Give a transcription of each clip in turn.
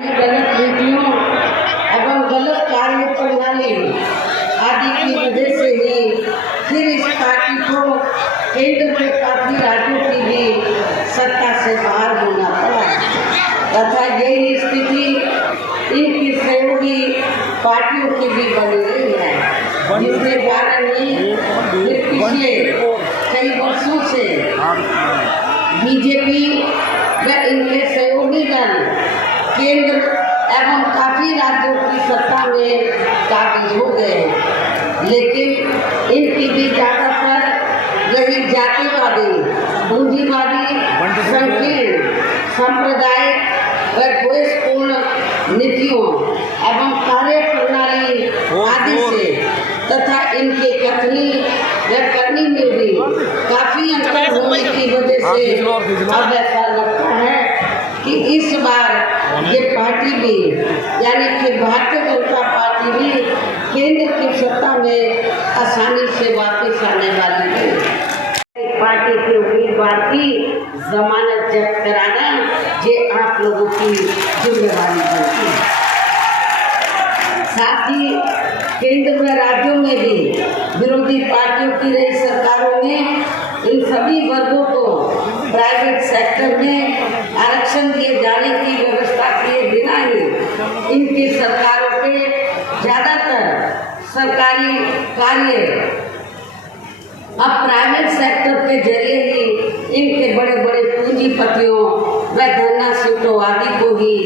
गलत नीतियों एवं गलत कार्य प्रणाली आदि की वजह से ही फिर इस पार्टी को केंद्र में काफी राज्यों की भी सत्ता से बाहर होना पड़ा तथा यही स्थिति इनकी सहयोगी पार्टियों की भी बनी रही है, जिसके कारण ही पिछले कई वर्षों से बीजेपी व इनके सहयोगी दल केंद्र एवं काफी राज्यों की सत्ता में काबिज हो गए, लेकिन इनकी भी ज्यादातर यही जातिवादी, पूंजीवादी, संकीर्ण, सांप्रदायिक व द्वेषपूर्ण नीतियों एवं कार्य प्रणाली आदि से तथा इनके कथनी व करनी में भी काफी अंतर होने की वजह से अब ऐसा लगता है कि इस बार ये पार्टी भी यानी कि भारतीय जनता पार्टी भी केंद्र की सत्ता में आसानी से वापस आने वाली है। पार्टी के उम्मीदवार की जमानत जब्त कराना ये आप लोगों की जिम्मेदारी बनती है। साथ ही केंद्र व राज्यों में भी विरोधी पार्टियों की रही सरकारों ने इन सभी वर्गों को प्राइवेट सेक्टर में आरक्षण दिए जाने की व्यवस्था किए बिना ही इनकी सरकारों के ज्यादातर सरकारी कार्य अब प्राइवेट सेक्टर के जरिए ही इनके बड़े बड़े पूंजीपतियों व धन्नासीटों आदि को ही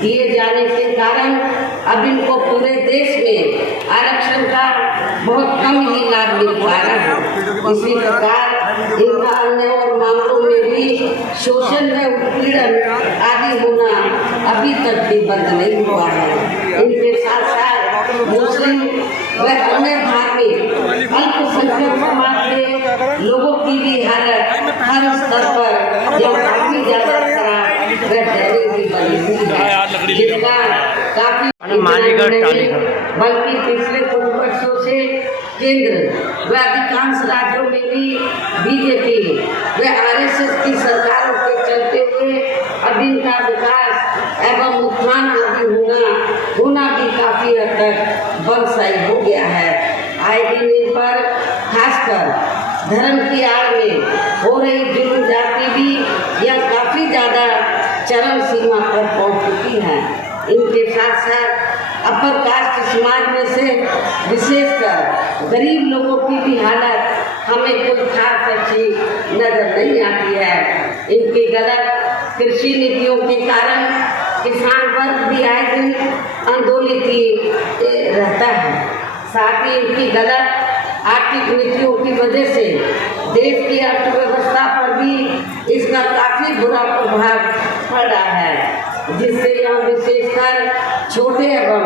दिए जाने के कारण अब इनको पूरे देश में आरक्षण का बहुत कम ही लाभ मिल पा रहा है। इसी प्रकार इनका अन्य और मामलों में भी शोषण व उत्पीड़न आदि होना अभी तक भी बंद नहीं हुआ है। इनके साथ साथ मुस्लिम व अन्य धार्मिक अल्पसंख्यक समाज के लोगों की भी हालत हर स्तर पर काफी ज्यादा खराब व दयनीय बनी हुई है, जिसका काफी बल्कि पिछले कुछ वर्षों से केंद्र व अधिकांश राज्यों में भी बीजेपी व आरएसएस की सरकारों के चलते हुए अब इनका विकास एवं उत्थान आदि होना भी काफी हद तक बंदशाई हो गया है। आए दिन इन पर खासकर धर्म की आड़ में हो रही जुल्म जाति भी यह काफी ज्यादा चरम सीमा पर पहुंच चुकी है। इनके साथ साथ अपर कास्ट समाज में से विशेषकर गरीब लोगों की भी हालत हमें कुछ खास अच्छी नजर नहीं आती है। इनकी गलत कृषि नीतियों के कारण किसान वर्ग भी आए दिन आंदोलित रहता है। साथ ही इनकी गलत आर्थिक नीतियों की वजह से देश की अर्थव्यवस्था पर भी इसका काफी बुरा प्रभाव पड़ रहा है, जिससे यहाँ विशेषकर छोटे एवं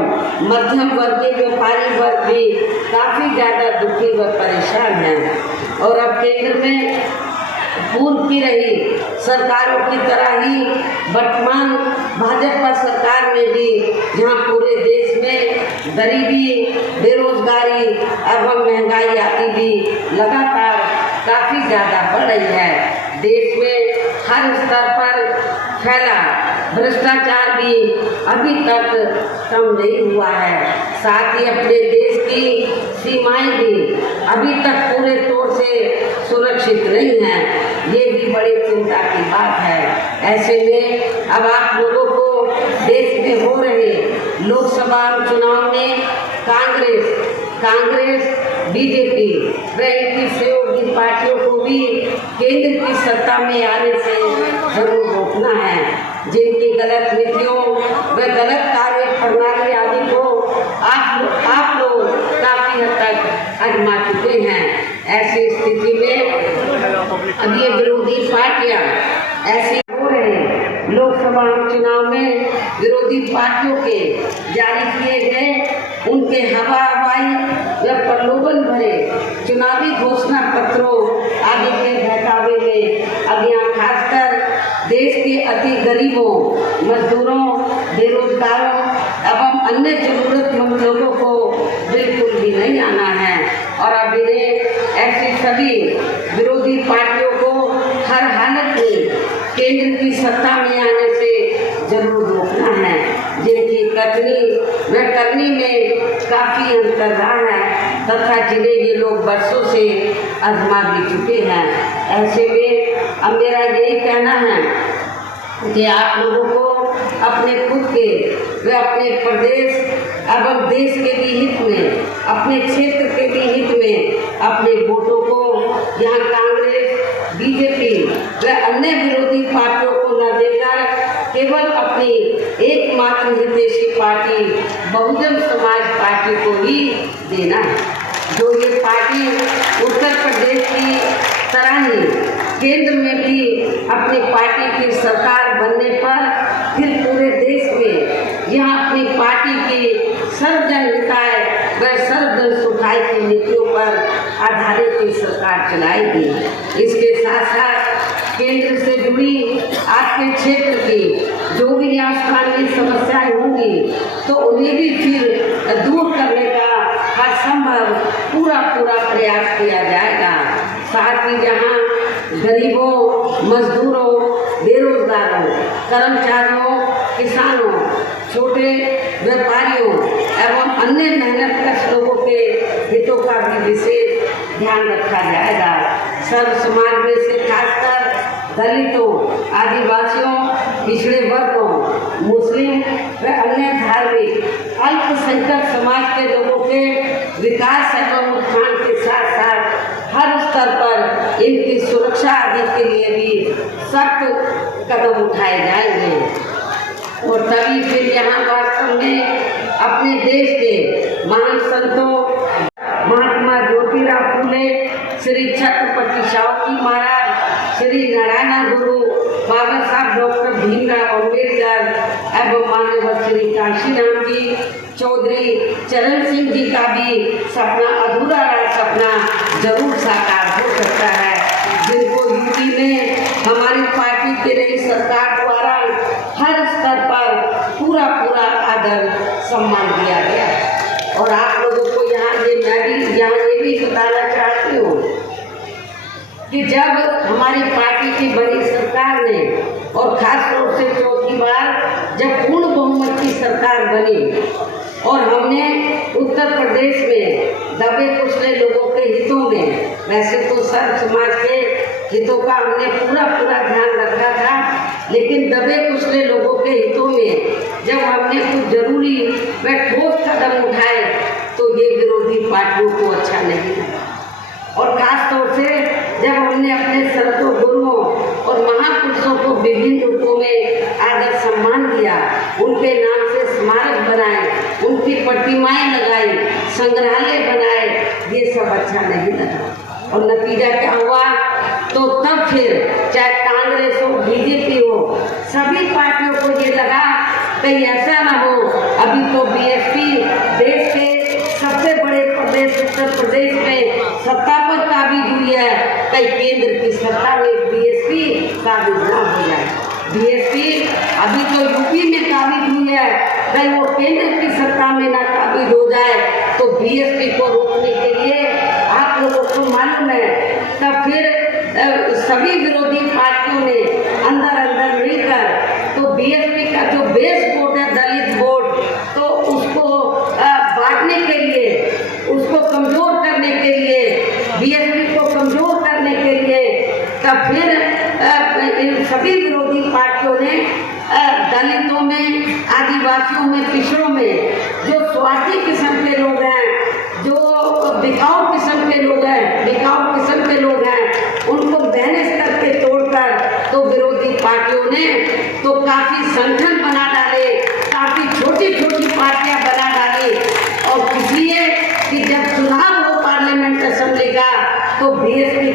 मध्यम वर्ग के व्यापारी वर्ग भी काफी ज्यादा दुखी व परेशान हैं। और अब केंद्र में पूर्व की रही सरकारों की तरह ही वर्तमान भाजपा सरकार में भी जहां पूरे देश में गरीबी, बेरोजगारी एवं महंगाई आदि भी लगातार काफी ज्यादा बढ़ रही है। देश में हर स्तर पर फैला भ्रष्टाचार भी अभी तक कम नहीं हुआ है। साथ ही अपने देश की सीमाएं भी अभी तक पूरे तौर से सुरक्षित नहीं है। ये भी बड़ी चिंता की बात है। ऐसे में अब आप लोगों को देश में हो रहे लोकसभा चुनाव में कांग्रेस, बीजेपी व इनकी सहयोगी पार्टियों को भी केंद्र की सत्ता में आने से जरूर रोकना है। जिनकी गलत नीतियों व गलत कार्य प्रणाली आदि को आप लोग काफी हद तक आजमा चुके हैं। ऐसी स्थिति में अब ये विरोधी पार्टियां ऐसी हो रहे लोकसभा चुनाव में विरोधी पार्टियों के जारी किए गए उनके हवाई व प्रलोभन भरे चुनावी घोषणा पत्रों आदि के बहकावे में अब यहाँ खासकर देश के अति गरीबों, मजदूरों, बेरोजगारों एवं अन्य जरूरतमंद लोगों को बिल्कुल भी नहीं आना है। और अब इन्हें ऐसी सभी विरोधी पार्टियों को हर हालत में केंद्र की सत्ता में आने से जरूर रोकना है। रचनी व करनी में काफ़ी अंतर रहा है तथा जिन्हें ये लोग बरसों से आजमा भी चुके हैं। ऐसे में अब मेरा यही कहना है कि आप लोगों को अपने खुद के व अपने प्रदेश एवं देश के भी हित में, अपने क्षेत्र के भी हित में अपने वोटों को यहाँ कांग्रेस, बीजेपी व अन्य विरोधी पार्टियों को न देकर केवल अपनी एकमात्र हितैषी पार्टी बहुजन समाज पार्टी को ही देना है। जो ये पार्टी उत्तर प्रदेश की तरह ही केंद्र में भी अपनी पार्टी की सरकार बनने पर फिर पूरे देश में यहाँ अपनी पार्टी की सर्वजन हिताय व सर्वजन सुखाय की नीतियों पर आधारित की सरकार चलाएगी। इसके साथ साथ केंद्र से जुड़ी आपके क्षेत्र की जो भी यहाँ स्थानीय समस्याएं होंगी तो उन्हें भी फिर दूर करने का हर संभव पूरा प्रयास किया जाएगा। साथ ही जहाँ गरीबों, मजदूरों, बेरोजगारों, कर्मचारियों, किसानों, छोटे व्यापारियों एवं अन्य मेहनतकश लोगों के हितों का भी विशेष ध्यान रखा जाएगा। सर्व समाज में से खासकर दलितों, आदिवासियों, पिछड़े वर्गों, मुस्लिम व अन्य धार्मिक अल्पसंख्यक समाज के लोगों के विकास एवं उत्थान के साथ साथ हर स्तर पर इनकी सुरक्षा आदि के लिए भी सख्त कदम उठाए जाएंगे और तभी फिर यहाँ वास्तव में अपने देश के महान संतों महात्मा ज्योतिराव फूले, श्री छत्रपति शाहू महाराज, श्री नारायण गुरु, बाबा साहब डॉक्टर भीमराव अम्बेडकर एवं माननीय श्री काशीराम जी चौधरी चरण सिंह जी का भी सपना अधूरा सपना जरूर साकार हो सकता है, जिनको यूपी में हमारी पार्टी की रही सरकार द्वारा हर स्तर पर पूरा आदर सम्मान दिया गया। और आप लोगों को यहाँ ये भी बताना चाहती हूँ कि जब हमारी पार्टी की बड़ी सरकार ने और खास तौर से चौथी बार जब पूर्ण बहुमत की सरकार बनी और हमने उत्तर प्रदेश में दबे कुचले लोगों के हितों में, वैसे तो सर्व समाज के हितों का हमने पूरा ध्यान रखा था, लेकिन दबे कुचले लोगों के हितों में जब हमने कुछ जरूरी व ठोस कदम उठाए तो ये विरोधी पार्टियों को अच्छा नहीं लगा। और खास तौर से जब हमने अपने संतों, गुरुओं और महापुरुषों को विभिन्न रूपों में आदर सम्मान दिया, उनके नाम से स्मारक बनाए, उनकी प्रतिमाएं लगाई, संग्रहालय बनाए, ये सब अच्छा नहीं लगा। और नतीजा क्या हुआ? तो तब फिर चाहे कांग्रेस हो, बीजेपी हो, सभी पार्टियों को ये लगा कहीं ऐसा ना हो अभी तो बीएसपी देश के सबसे बड़े प्रदेश उत्तर प्रदेश में सत्ता पर काबिज हुई है, कहीं केंद्र की सत्ता में बीएसपी काबिज ना हो जाए। बीएसपी अभी तो यूपी में काबिज हुई है, कहीं वो केंद्र की सत्ता में ना काबिज हो जाए तो बीएसपी को रोकने के लिए आप लोगों को मालूम है तब फिर सभी विरोधी पार्टियों ने अंदर मिलकर तो बीएसपी का जो बेस वोट है दलित वोट, तो उसको बांटने के लिए, उसको कमजोर करने के लिए, बीएसपी को कमजोर करने के लिए तब फिर इन सभी विरोधी पार्टियों ने दलितों में, आदिवासियों में, पिछड़ों में जो स्वार्थी किस्म के लोग हैं, जो बिकाऊ किस्म के लोग हैं, उनको बैलेंस करके तोड़कर तो विरोधी पार्टियों ने तो काफी संगठन बना डाले, काफी छोटी पार्टियां बना डाली। और इसलिए कि जब चुनाव हो पार्लियामेंट असेंबली का तो बीएसपी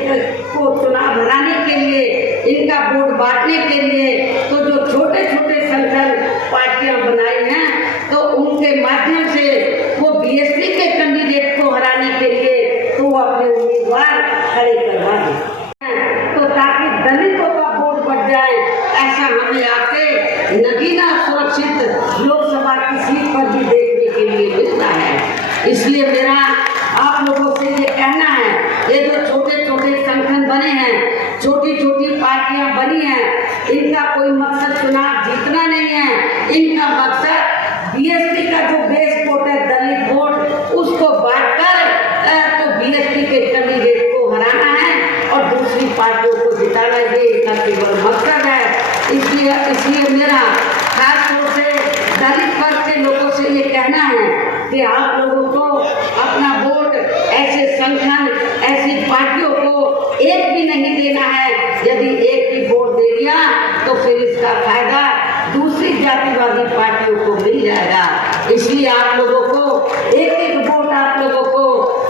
को चुनाव हराने के लिए, इनका वोट बांटने के लिए तो जो छोटे संगठन पार्टियां बनाई हैं तो उनके माध्यम से वो बीएसपी के कैंडिडेट को हराने के लिए तो वो अपने उम्मीदवार खड़े करवा दें तो ताकि दलितों का वोट बढ़ जाए। ऐसा हमें आके नगीना सुरक्षित लोकसभा की सीट पर भी देखने के लिए मिलता है। इसलिए मेरा आप लोगों से ये कहना है, ये जो छोटे संगठन बने हैं, छोटी पार्टियां बनी हैं, इनका कोई मकसद चुनाव जीतना नहीं है, इनका मकसद बीएसपी कि आप लोगों को अपना वोट ऐसे संगठन, ऐसी पार्टियों को एक भी नहीं देना है। यदि एक भी वोट दे दिया तो फिर इसका फायदा दूसरी जातिवादी पार्टियों को मिल जाएगा। इसलिए आप लोगों को एक एक वोट आप लोगों को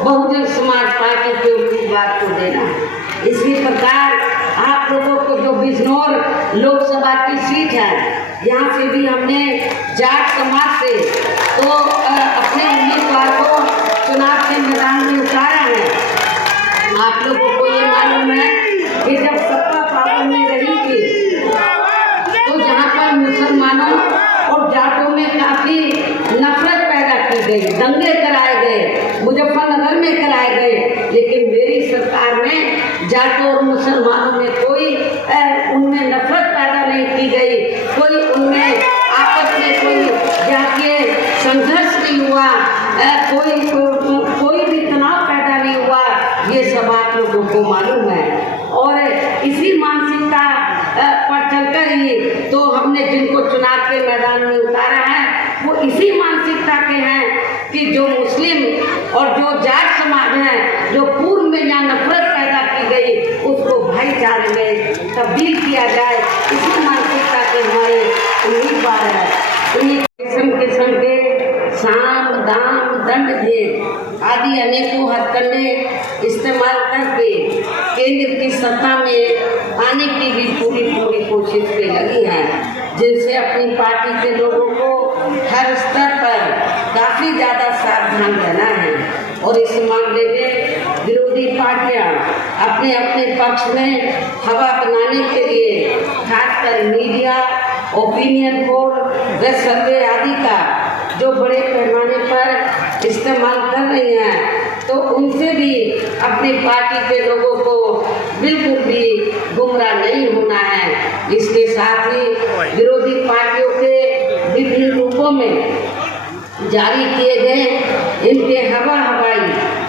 बहुजन समाज पार्टी के उम्मीदवार को देना है। इसी प्रकार आप लोगों को जो बिजनौर लोकसभा की सीट है, यहाँ से भी हमने जाट समाज से तो अपने उम्मीदवार को चुनाव के मैदान में उतारा है। आप लोगों को ये मालूम है कि जब सत्ता पावर में रही थी तो जहाँ पर मुसलमानों और जाटों में काफी नफरत पैदा की गई, दंगे कराए गए, मुजफ्फरनगर में कराए गए, लेकिन मेरी सरकार में जाटों और मुसलमानों में कोई उनमें नफरत पैदा नहीं की गई, कोई उनमें आपस में कोई जातीय संघर्ष नहीं हुआ, कोई भी तनाव पैदा नहीं हुआ। ये सब आप लोगों को मालूम है और इसी मानसिकता पर चलकर ही तो हमने जिनको चुनाव के मैदान में उतारा है वो इसी मानसिकता के हैं कि जो मुस्लिम और जो जाट समाज है, जो पूर्व में यहाँ नफरत पैदा की गई, उसको भाईचारे में तब्दील किया जाए। इसी मानसिकता के हमारे उम्मीदवार है। किस्म किस्म के साम दाम दंड भेद आदि अनेकों हथकंडे इस्तेमाल करके केंद्र की सत्ता में आने की भी पूरी कोशिश पे लगी है, जिनसे अपनी पार्टी के लोगों को हर स्तर पर काफी ज्यादा सावधान रहना है। और इस मामले में विरोधी पार्टियां अपने अपने पक्ष में हवा बनाने के लिए खासकर मीडिया, ओपिनियन पोल व सर्वे आदि का जो बड़े पैमाने पर इस्तेमाल कर रही हैं, तो उनसे भी अपनी पार्टी के लोगों को बिल्कुल भी गुमराह नहीं होना है। इसके साथ ही विरोधी पार्टियों के विभिन्न रूपों में जारी किए गए इनके हवाई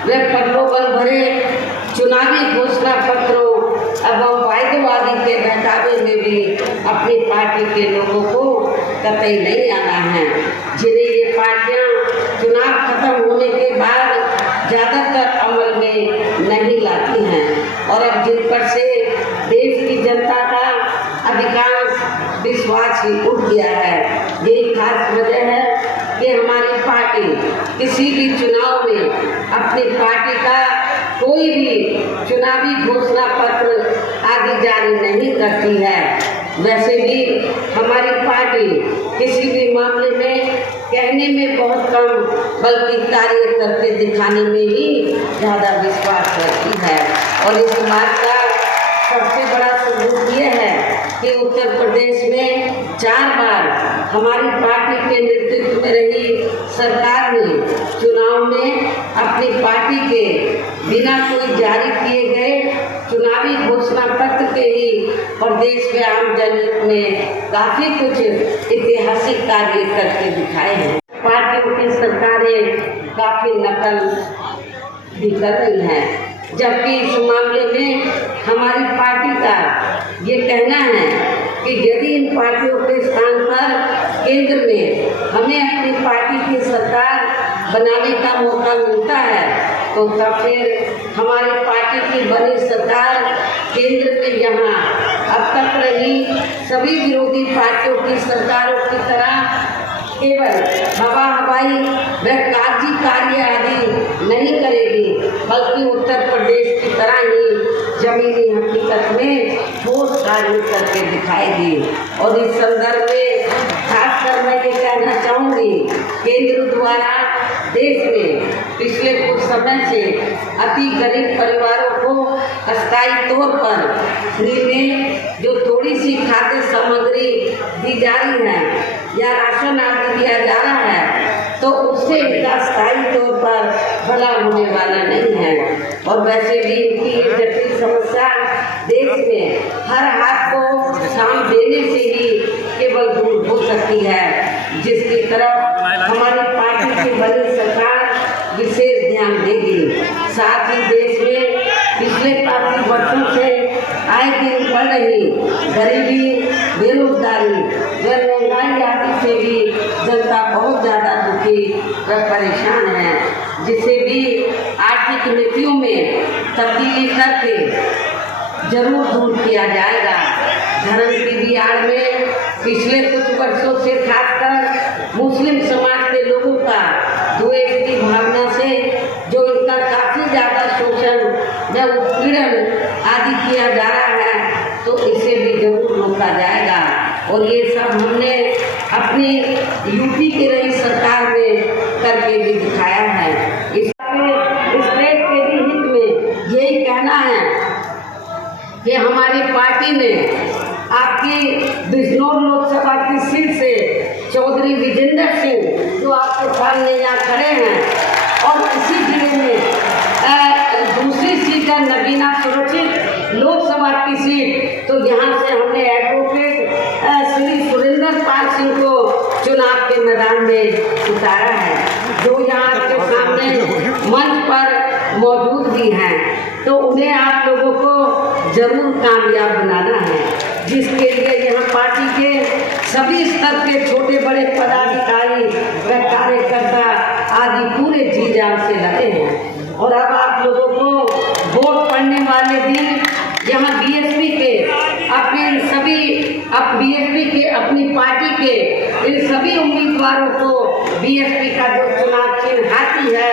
व प्रलोभन भरे चुनावी घोषणा पत्रों एवं वायदेवादी के बहकावे में भी अपनी पार्टी के लोगों को कतई नहीं आना है, जिन्हें ये पार्टियां चुनाव खत्म होने के बाद ज़्यादातर अमल में नहीं लाती हैं और अब जिन पर से देश की जनता का अधिकांश विश्वास ही उठ गया है। यही खास वजह है कि हमारी पार्टी किसी भी चुनाव में अपनी पार्टी का कोई भी चुनावी घोषणा पत्र आदि जारी नहीं करती है। वैसे भी हमारी पार्टी किसी भी मामले में कहने में बहुत कम बल्कि कार्य करके दिखाने में ही ज़्यादा विश्वास रखती है। और इस बात का सबसे बड़ा सबूत ये है कि उत्तर प्रदेश में 4 बार हमारी पार्टी के नेतृत्व में रही सरकार ने चुनाव में अपनी पार्टी के बिना कोई जारी किए गए चुनावी घोषणा पत्र के ही प्रदेश के आम जनहित में काफी कुछ ऐतिहासिक कार्य करके दिखाए हैं। पार्टियों की सरकारें काफी नकल भी कर रही हैं, जबकि इस मामले में हमारी पार्टी का ये कहना है कि यदि इन पार्टियों के स्थान पर केंद्र में हमें अपनी पार्टी की सरकार बनाने का मौका मिलता है तो तब फिर हमारी पार्टी की बनी सरकार केंद्र में यहाँ अब तक रही सभी विरोधी पार्टियों की सरकारों की तरह केवल हवाई व कागजी कार्य आदि नहीं करेगी, बल्कि उत्तर प्रदेश की तरह ही जमीनी हकीकत में ठोस कार्य करके दिखाएगी। और इस संदर्भ में खासकर मैं ये कहना चाहूँगी, केंद्र द्वारा देश में पिछले कुछ समय से अति गरीब परिवारों को अस्थायी तौर पर फ्री में जो थोड़ी सी खाद्य सामग्री दी जा रही है या राशन आदि दिया जा रहा है, तो उससे इनका स्थायी तौर पर भला होने वाला नहीं है। और वैसे भी इनकी जटिल समस्या देश में हर हाथ को काम देने से ही केवल दूर हो सकती है, जिसकी तरफ हमारी पार्टी की बनी सरकार विशेष ध्यान देगी। साथ ही देश में पिछले काफी वर्षों से आए दिन बढ़ रही गरीबी, बेरोजगारी व महंगाई आदि से भी जनता बहुत ज़्यादा दुखी वह परेशान हैं, जिसे भी आर्थिक नीतियों में तब्दीली करके जरूर दूर किया जाएगा। धर्म की भी आड़ में पिछले कुछ वर्षों से खासकर मुस्लिम समाज के लोगों का द्वेष की भावना से जो इनका काफी ज्यादा शोषण व उत्पीड़न आदि किया जा रहा है, तो इसे भी जरूर रोका जाएगा। और ये सब हमने अपनी यूपी की रही सरकार में करके भी दिखाया है। इस देश के भी हित में यही कहना है कि हमारी पार्टी ने आपकी बिजनौर लोकसभा की सीट से चौधरी विजेंद्र सिंह जो आपके सामने यहाँ खड़े हैं, और इसी जिले में दूसरी सीट है नगीना सुरक्षित लोकसभा की सीट, तो यहाँ से हमने एडवोकेट श्री सुरेंद्र पाल सिंह को चुनाव के मैदान में उतारा है, जो यहाँ के सामने मंच पर मौजूद भी हैं। तो उन्हें आप लोगों को जरूर कामयाब बनाना है, जिसके लिए यहाँ पार्टी के सभी स्तर के छोटे बड़े पदाधिकारी व कार्यकर्ता आदि पूरे जी जान से लगे हैं। और अब आप लोगों को वोट पड़ने वाले दिन यहाँ बीएसपी के अपनी पार्टी के इन सभी उम्मीदवारों को बीएसपी का जो चुनाव चिन्ह हाथी है